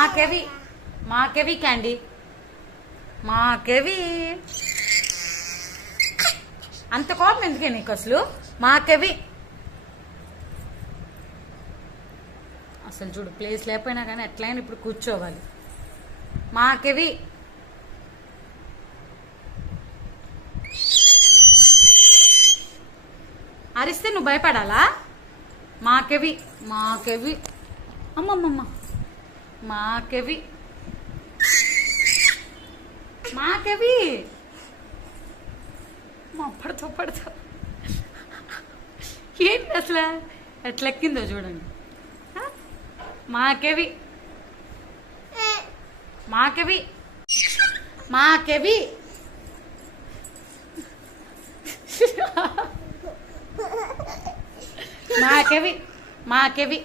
మాకెవి మాకెవి candy మాకెవి. అంత కోపం ఎందుకే నీకు అసలు? మాకెవి అసలు చూడు, ప్లేస్ లేకపోయినా కానీ ఎట్లయినా ఇప్పుడు కూర్చోవాలి. మాకెవి అరిస్తే నువ్వు భయపడాలా? మాకెవి మాకెవి అమ్మమ్మమ్మ మాకెవి మాకెవి మా పడతా ఏంటి అసలు ఎట్లెక్కిందో చూడండి. మాకెవి మాకెవి మాకెవి మాకెవి మాకెవి